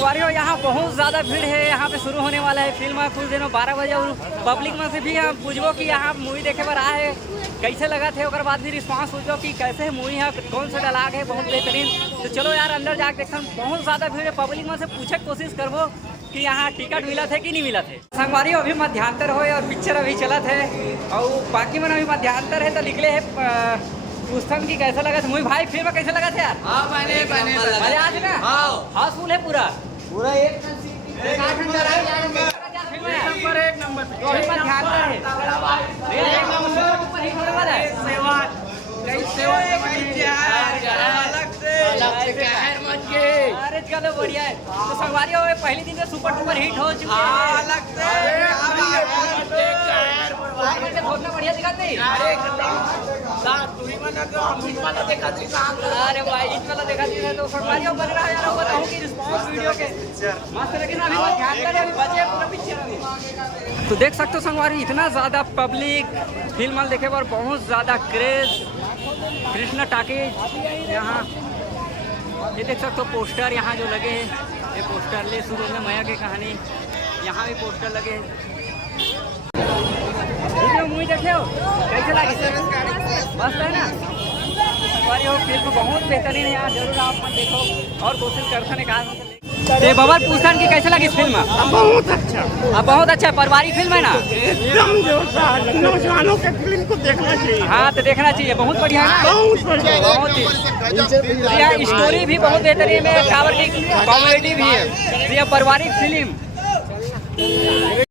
संगवारी हो यहाँ बहुत ज़्यादा भीड़ है। यहाँ पे शुरू होने वाला है फिल्म कुछ दिनों 12 बजे और पब्लिक में से भी हम पूछबो कि यहाँ मूवी देखे पर आए है कैसे लगा थे और बाद भी रिस्पांस पूछो कि कैसे है मूवी है, कौन सा डायलॉग है, बहुत बेहतरीन। तो चलो यार अंदर जाके देखते हैं। बहुत ज़्यादा भीड़ है, पब्लिक में से पूछे कोशिश करबो कि यहाँ टिकट मिला थे कि नहीं मिला थे। संगवारी अभी मध्यांतर हो और पिक्चर अभी चलत है और बाकी मन अभी मध्यांतर है तो निकले है पुस्तक की कैसा लगा था मूवी भाई, फिल्म कैसे लगा था यार? मजा आते ना? हाउसफुल है पूरा एक अरे चलो बढ़िया है। तो संगवारी हो पहले दिन से सुपर डुपर हिट हो चुकी है, बढ़िया दिखाते हैं। अरे भाई इन वाला देखा दी तो संगवारी हो बन रहा है यार, बताऊं कि रिस्पांस वीडियो के मस्त, लेकिन अभी ध्यान करें अभी बचे पूरा पिक्चर अभी। तो देख सकते हो संगवारी इतना ज़्यादा पब्लिक फिल्म देखे पर बहुत ज़्यादा क्रेज। कृष्णा टॉकीज यहाँ ये देख सकते हो पोस्टर यहाँ जो लगे हैं, ये पोस्टर ले शुरू में माया की कहानी, यहाँ भी पोस्टर लगे हैं। वीडियो मूवी देखे हो कैसे लगे? मस्त है ना? संगवारी हो फिल्म बहुत बेहतरीन है यार, जरूर आप मत देखो और कोशिश करते हैं कहा बबर पूछन की कैसे लगी इस फिल्म? बहुत अच्छा, अब बहुत अच्छा पारिवारिक फिल्म है ना, एकदम जोरदार। नौजवानों के फिल्म को देखना चाहिए। हाँ तो देखना चाहिए, बहुत बढ़िया है ना, बहुत बढ़िया, बहुत ही स्टोरी भी बहुत बेहतरीन है, कॉमेडी भी है, पारिवारिक फिल्म।